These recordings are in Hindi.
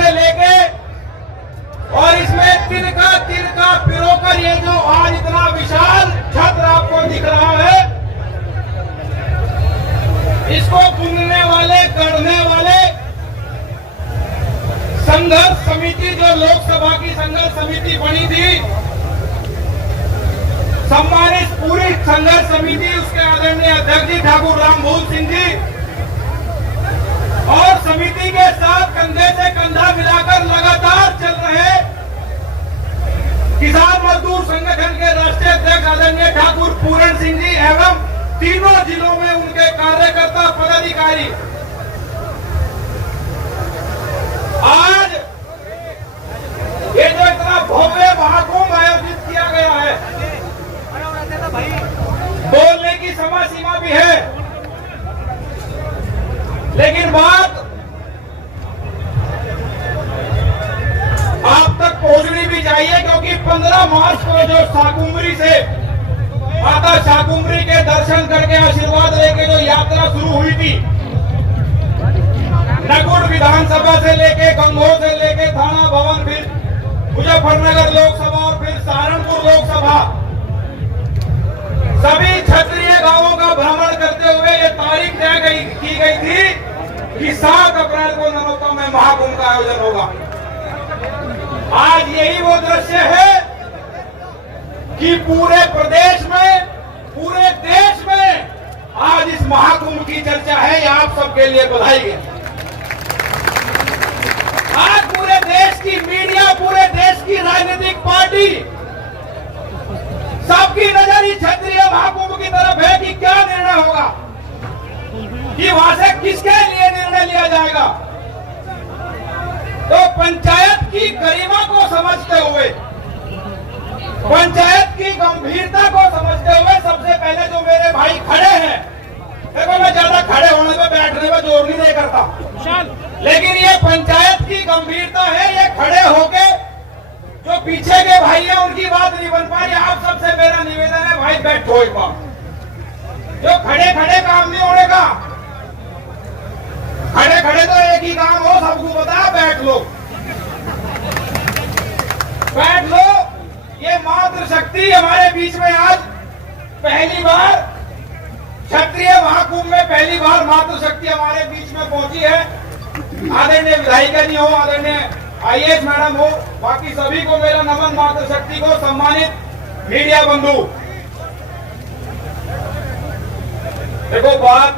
से लेके और इसमें तिनका तिनका पिरोकर ये जो आज इतना विशाल छत्र आपको दिख रहा है, इसको बुनने वाले, गढ़ने वाले संघर्ष समिति, जो लोकसभा की संघर्ष समिति बनी थी, सम्मानित पूरी संघर्ष समिति, उसके आदरणीय अध्यक्ष जी ठाकुर रामभूल सिंह जी और समिति के साथ कंधे से कंधा मिलाकर लगातार चल रहे किसान मजदूर संगठन के राष्ट्रीय अध्यक्ष आदरणीय ठाकुर पूरण सिंह जी एवं तीनों जिलों में उनके कार्यकर्ता पदाधिकारी आज ये जो इतना भव्य महाकुंभ आयोजित किया गया है, बोलने की समय सीमा भी है, लेकिन बात आप तक पहुंचनी भी चाहिए, क्योंकि 15 मार्च को जो शाकुंभरी से माता शाकुंभरी के दर्शन करके आशीर्वाद लेके जो यात्रा शुरू हुई थी, नगुड़ विधानसभा से लेके, गंगोह से लेके थाना भवन, फिर मुजफ्फरनगर लोकसभा और फिर सहारनपुर लोकसभा, सभी क्षत्रिय गांवों का भ्रमण करते हुए ये तारीख तय की गई थी कि 7 अप्रैल को नरोत्तम में महाकुंभ का आयोजन होगा। आज यही वो दृश्य है कि पूरे प्रदेश में, पूरे देश में आज इस महाकुंभ की चर्चा है। आप सबके लिए बधाई है। आज पूरे देश की मीडिया, पूरे देश की राजनीतिक पार्टी, सबकी नजर इस क्षत्रिय महाकुंभ की तरफ है कि क्या निर्णय होगा, कि वहां से किसके लिए निर्णय लिया जाएगा। तो पंचायत की गरिमा को समझते हुए, पंचायत की गंभीरता को समझते हुए, सबसे पहले जो मेरे भाई खड़े हैं, देखो मैं ज्यादा खड़े होने पे, बैठने पे जोर नहीं करता, लेकिन ये पंचायत की गंभीरता है। ये खड़े होके जो पीछे के भाई हैं उनकी बात नहीं बन पा रही। आप सबसे मेरा निवेदन है, भाई बैठो एक बार, जो खड़े खड़े काम नहीं होने का। खड़े खड़े तो एक ही काम हो, सबको पता, बैठ लो, बैठ लो। ये मातृशक्ति हमारे बीच में आज पहली बार, क्षत्रिय महाकुंभ में पहली बार मातृशक्ति हमारे बीच में पहुंची है। आदरणीय विधायिका जी हो, आदरणीय IAS मैडम हो, बाकी सभी को मेरा नमन, मातृशक्ति को, सम्मानित मीडिया बंधु। देखो बात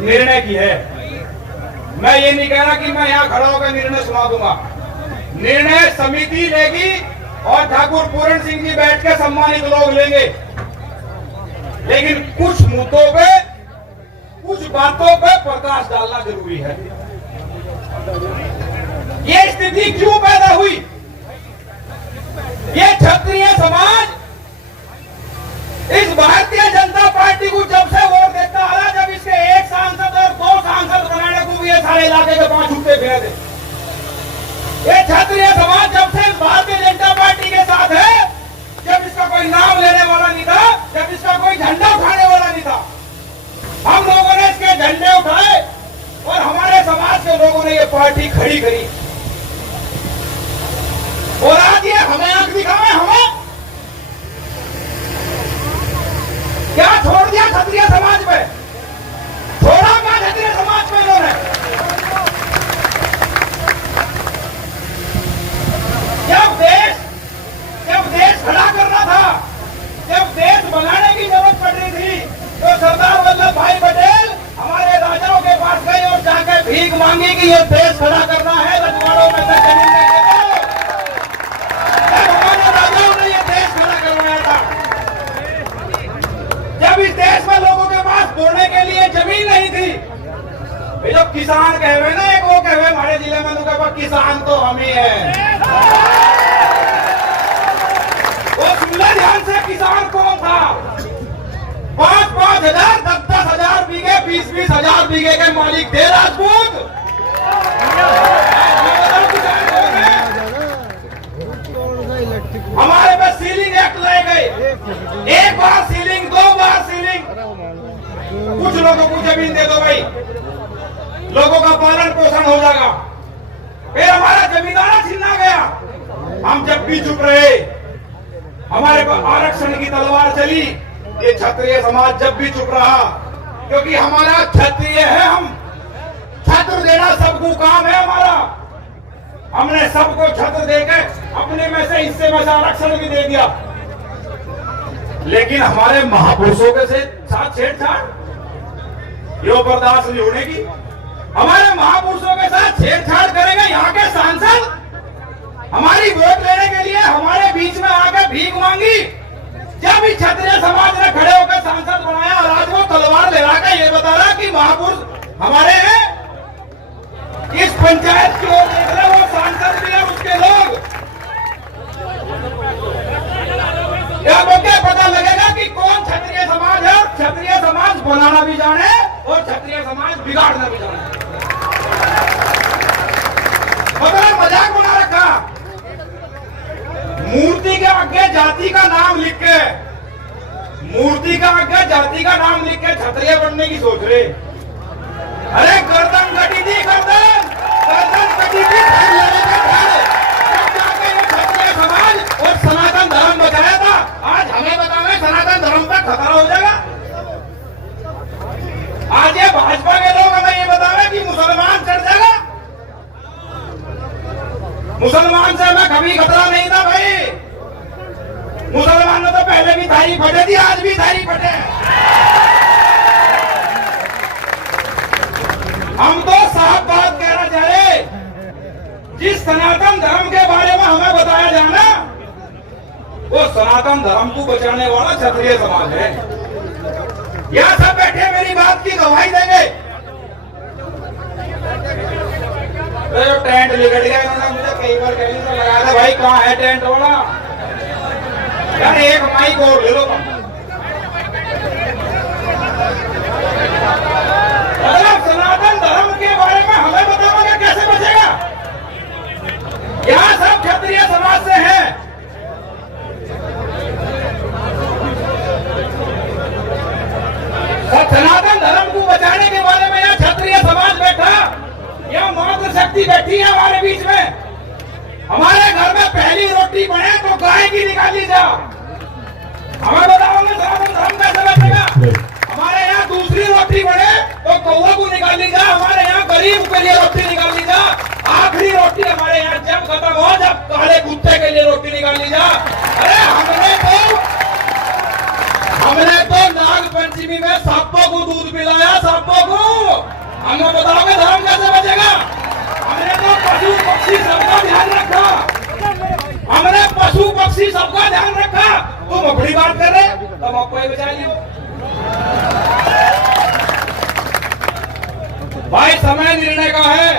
निर्णय की है, मैं ये नहीं कह रहा कि मैं यहाँ खड़ा होकर निर्णय सुना दूंगा। निर्णय समिति लेगी और ठाकुर पूरण सिंह जी बैठ के सम्मानित लोग लेंगे, लेकिन कुछ मुद्दों पे, कुछ बातों पे प्रकाश डालना जरूरी है। ये स्थिति क्यों पैदा हुई? ये क्षत्रिय समाज इस भारतीय जनता पार्टी को जब से वोट देता आया, जब इसके एक सांसद और 2 सांसद बनाने को भी ये सारे इलाके के 5 उठते फिरे थे, ये क्षत्रिय समाज जब से भारतीय जनता पार्टी के साथ है, जब इसका कोई नाम लेने वाला नहीं था, जब इसका कोई झंडा उठाने वाला नहीं था, हम लोगों ने इसके झंडे उठाए और हमारे समाज के लोगों ने ये पार्टी खड़ी करी। और आज ये हमें आंख दिखावे, हमें क्या छोड़ दिया क्षत्रिय समाज पे? छोड़ा क्या क्षत्रिय समाज पे इन्होंने? जब देश खड़ा करना था, जब देश बनाने की जरूरत पड़ रही थी, तो सरदार वल्लभ भाई पटेल हमारे राजाओं के पास गए और जाकर भीख मांगी कि ये देश खड़ा करना है, रजवाड़ों में से जमीन देंगे। जब हमारे राजाओं ने ये देश खड़ा करवाया था, जब इस देश में लोगों के पास बोलने के लिए जमीन नहीं थी, जब किसान कहवे ना, एक वो कहवे हमारे जिले में, तो किसान तो हम ही है। वो सुनना ध्यान से, किसान कौन था? 5-5 हजार, 10-10 हजार बीघे, 20-20 हजार बीघे के मालिक थे राजपूत। हमारे पे सीलिंग एक्ट लाए गए, 1 बार सीलिंग, 2 बार सीलिंग। कुछ लोगों को जमीन दे दो भाई, लोगों का पालन पोषण हो जाएगा। फिर हमारा जमींदारा छीना गया। हम जब भी चुप रहे, हमारे पर आरक्षण की तलवार चली। ये क्षत्रिय समाज जब भी चुप रहा, क्योंकि हमारा क्षत्रिय है, हम छत्र देना सबको काम है हमारा। हमने सबको छत्र देकर अपने में से हिस्से में से आरक्षण भी दे दिया। लेकिन हमारे महापुरुषों के साथ छेड़छाड़ यो बर्दाश्त नहीं होने की। हमारे महापुरुषों के साथ छेड़छाड़ करेंगे यहाँ के सांसद। हमारी वोट लेने के लिए हमारे बीच में आकर भीख मांगी। जब इस क्षत्रिय समाज ने खड़े होकर सांसद बनाया और आज वो तलवार लहराकर ये बता रहा कि महापुरुष हमारे हैं। इस पंचायत की ओर देख रहे वो सांसद भी है, उसके लोग क्या मौके पता लगेगा कि कौन क्षत्रिय समाज है। और क्षत्रिय समाज बनाना भी जाने और क्षत्रिय समाज बिगाड़ना भी जाने। मतलब मजाक बना रखा। मूर्ति के आगे जाति का नाम लिख के, मूर्ति का आगे जाति का नाम लिख के क्षत्रिय बनने की सोच रहे। अरे गर्दन कटी थी, गर्दन कटी थी। क्षत्रिय समाज और सनातन धर्म बचाया था। आज हमें बतावे सनातन धर्म पर खतरा हो जाएगा। आज ये भाजपा के लोग हमें ये बतावे कि मुसलमान चढ़ जाएगा। मुसलमान से हमें कभी खतरा नहीं था भाई। मुसलमान ने तो पहले भी थारी फटे थी, आज भी थारी फटे। हम तो साफ बात कहना चाह रहे, जिस सनातन धर्म के बारे में हमें बताया जाना, वो सनातन धर्म को बचाने वाला क्षत्रिय समाज है। यह सब बैठे मेरी बात की गवाही देंगे। तो जो टेंट लिगड़ गया, इन्होंने मुझे कई बार कहने से लगाया था, भाई कहाँ है टेंट वाला? यार एक माइक और ले लो। सनातन धर्म के बारे में हमें बताओगे कैसे बचेगा? यहाँ सब क्षत्रिय समाज से हैं। सनातन धर्म को बचाने के बारे में यहाँ क्षत्रिय समाज बैठा, यहाँ मातृ शक्ति बैठी है हमारे बीच में। हमारे घर में पहली रोटी बने तो गाय की निकाली जा। हमें बताओगे सनातन धर्म कैसे बचेगा? हमारे यहाँ दूसरी रोटी बने तो कौवा को निकाली जा। हमारे यहाँ गरीब के लिए रोटी निकाली जा। आखिरी रोटी हमारे यहाँ जब खत्म हो, जब काले कुत्ते के लिए रोटी निकाली जा। अरे हमने तो नाग पंचमी में सांपों को दूध पिलाया, सांपों को। हमें बताओगे धर्म कैसे बचेगा? हमने तो पशु पक्षी सबका ध्यान रखा। हमने पशु पक्षी सबका ध्यान रखा। तुम अपनी बात कर रहे, तब आपको ही बचा लियो। भाई समय निर्णय का है।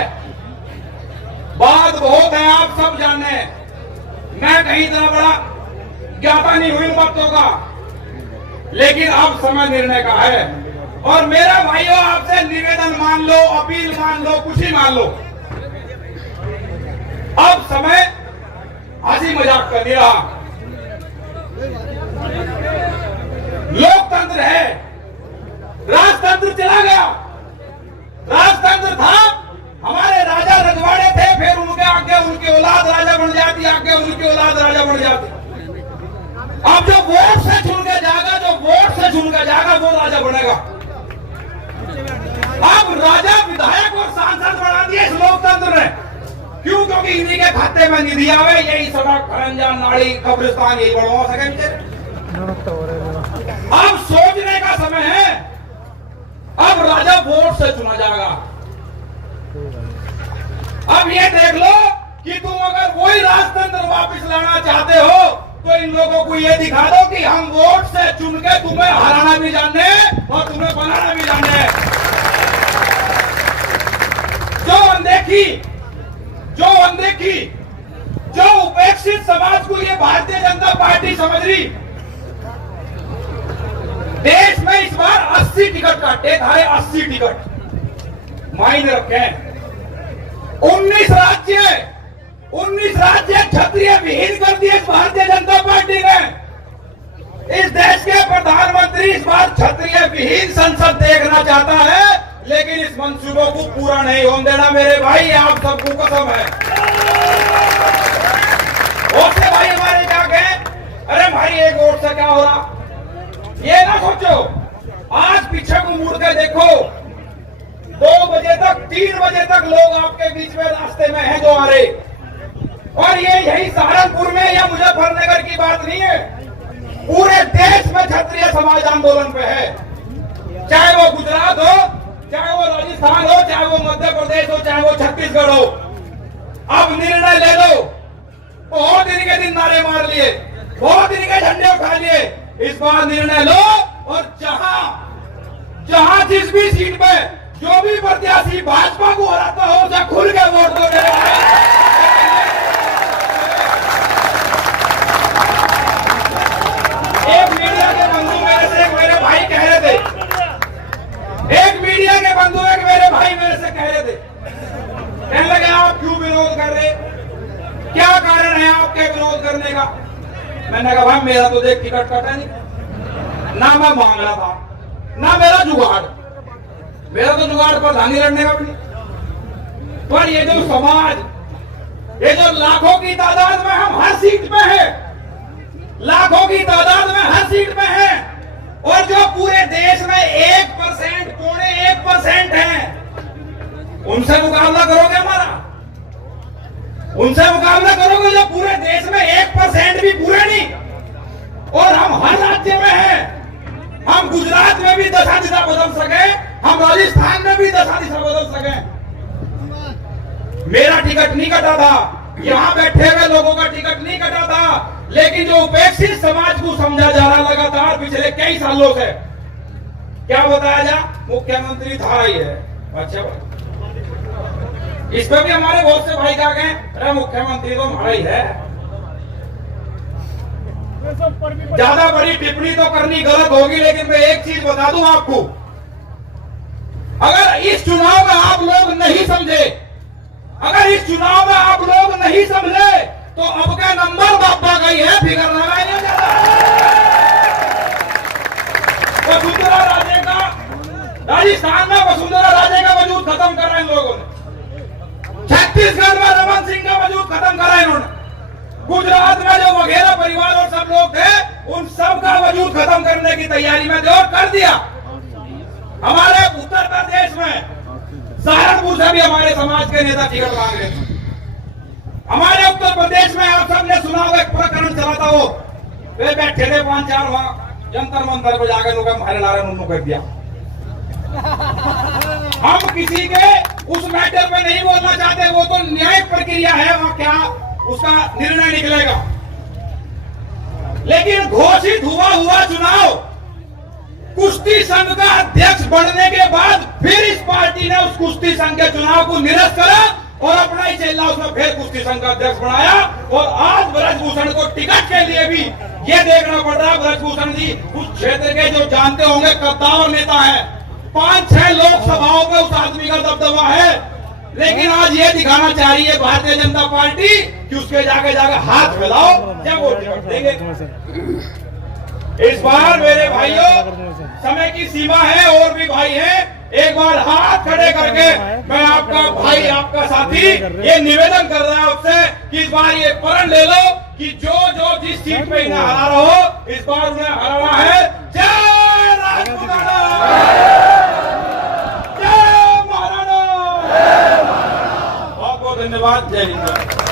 बात बहुत है, आप सब जाने। मैं कहीं इतना बड़ा ज्ञाता नहीं हुई बातों का, लेकिन अब समय निर्णय का है। और मेरा भाइयों आपसे निवेदन मान लो, अपील मान लो, कुछ ही मान लो। अब समय हंसी मजाक का नहीं रहा। लोकतंत्र है, राजतंत्र चला गया। राजतंत्र था, हमारे राजा रजवाड़े थे, फिर उनके आगे उनकी औलाद राजा बन जाती, आगे उनकी औलाद राजा बन जाती। अब जो वोट से चुन के जाएगा, जो वोट से चुन के जाएगा, वो राजा बनेगा। अब राजा विधायक और सांसद बना दिए इस लोकतंत्र ने। क्यों? क्योंकि इन्हीं के खाते में निधि आवे, यही सड़क, खरंजा, नाली, कब्रिस्तान यही बनवा सके। अब सोचने का समय है। अब राजा वोट से चुना जाएगा। अब ये देख लो कि तुम अगर वही राजतंत्र वापस लाना चाहते हो तो इन लोगों को ये दिखा दो कि हम वोट से चुन के तुम्हें हराना भी जानते हैं और तुम्हें बनाना भी जानते हैं। जो अनदेखी, जो उपेक्षित समाज को ये भारतीय जनता पार्टी समझ रही। देश में इस बार 80 टिकट काटे, धारे 80 टिकट मायने रखे। 19 राज्य क्षत्रिय विहीन कर दिए भारतीय जनता पार्टी ने। इस देश के प्रधानमंत्री इस बार क्षत्रिय विहीन संसद देखना चाहता है, लेकिन इस मंसूबों को पूरा नहीं होने देना मेरे भाई, आप सबको कसम है। वोट से भाई हमारे क्या कहे, अरे भाई एक वोट से क्या हो रहा, ये ना सोचो। आज पीछे को मुड़ के देखो, 2 बजे तक 3 बजे तक लोग आपके बीच में रास्ते में हैं जो आ रहे, और ये यही सहारनपुर में या मुजफ्फरनगर की बात नहीं है, पूरे देश में क्षत्रिय समाज आंदोलन पे है। चाहे वो गुजरात हो, चाहे वो राजस्थान हो, चाहे वो मध्य प्रदेश हो, चाहे वो छत्तीसगढ़ हो। अब निर्णय ले लो। बहुत दिन के दिन नारे मार लिए, बहुत दिन के झंडे उठा लिए, इस बार निर्णय लो और जहां जिस भी सीट पे जो भी प्रत्याशी भाजपा को हराता हो उसे खुल के वोट दो। एक मीडिया के बंधु मेरे से एक मेरे भाई कह रहे थे, एक मीडिया के बंधु एक मेरे भाई मेरे से कह रहे थे, कहने लगे आप क्यों विरोध कर रहे, क्या कारण है आपके विरोध करने का। मैंने कहा भाई मेरा तो देख टिकट कटा नहीं, ना मैं मांग रहा था, ना मेरा जुगाड़, मेरा तो जुगाड़ प्रधानी लड़ने का भी नहीं। पर ये जो समाज, ये जो लाखों की तादाद में हम हर सीट पे हैं, लाखों की तादाद में हर सीट पे हैं, और जो पूरे देश में 1%, 0.1% है, उनसे मुकाबला करोगे हमारा, उनसे मुकाबला करोगे जो पूरे देश में 1% भी पूरे नहीं। और हम हर राज्य में हैं, हम गुजरात में भी दशा दिशा बदल सके, हम राजस्थान में भी दशा दिशा बदल सके। मेरा टिकट नहीं कटा था, यहाँ बैठे हुए लोगों का टिकट नहीं कटा था, लेकिन जो उपेक्षित समाज को समझा जा रहा लगातार पिछले कई सालों से, क्या बताया जा, मुख्यमंत्री था ही है। अच्छा भाई, इस पे भी हमारे बहुत से भाई क्या कहें, अरे मुख्यमंत्री तो हमारा ही है। ज्यादा बड़ी टिप्पणी तो करनी गलत होगी, लेकिन मैं एक चीज बता दूं आपको, अगर इस चुनाव में आप लोग नहीं समझे, अगर इस चुनाव में आप लोग नहीं समझे, तो अब का नंबर बापा का ही है, फिकर लगाए नहीं जाता। वसुंधरा राजे का, राजस्थान में वसुंधरा राजे का वजूद खत्म कर रहे हैं लोगों ने, छत्तीसगढ़ में रमन सिंह का वजूद खत्म करा इन्होंने, गुजरात में जो वघेला परिवार और सब लोग थे उन सब का वजूद खत्म करने की तैयारी में थे और कर दिया। हमारे उत्तर प्रदेश में सहारनपुर से भी हमारे समाज के नेता टिकट मांग रहे थे। हमारे उत्तर प्रदेश में आप सबने सुना होगा, एक प्रकरण चला था, वो वे बैठे थे 5-4 वहां जंतर मंतर पर जाकर लोग हमारे नारे नुनू कर दिया। हम किसी के उस मैटर में नहीं बोलना चाहते, वो तो न्यायिक प्रक्रिया है, वहां क्या उसका निर्णय निकलेगा। लेकिन घोषित हुआ चुनाव, कुश्ती संघ का अध्यक्ष बनने के बाद फिर इस पार्टी ने उस कुश्ती संघ के चुनाव को निरस्त करा और अपना ही चेला उसमें फिर कुश्ती संघ का अध्यक्ष बनाया। और आज ब्रजभूषण को टिकट के लिए भी ये देखना पड़ रहा है, ब्रजभूषण जी उस क्षेत्र के जो जानते होंगे कद्दावर नेता है, 5-6 लोकसभाओं में उस आदमी का दबदबा है, लेकिन आज ये दिखाना चाह रही है भारतीय जनता पार्टी कि उसके जाके हाथ फैलाओ जब वो टिकट देंगे। इस बार मेरे भाइयों समय की सीमा है, और भी भाई हैं, एक बार हाथ खड़े करके मैं आपका भाई आपका साथी ये निवेदन कर रहा हूं आपसे कि इस बार ये प्रण ले लो कि जो जिस सीट पे इन्हें हरा रहा हो, इस बार उन्हें हराना है। जय राजपूताना, जय महाराणा, बहुत बहुत धन्यवाद, जय हिंद।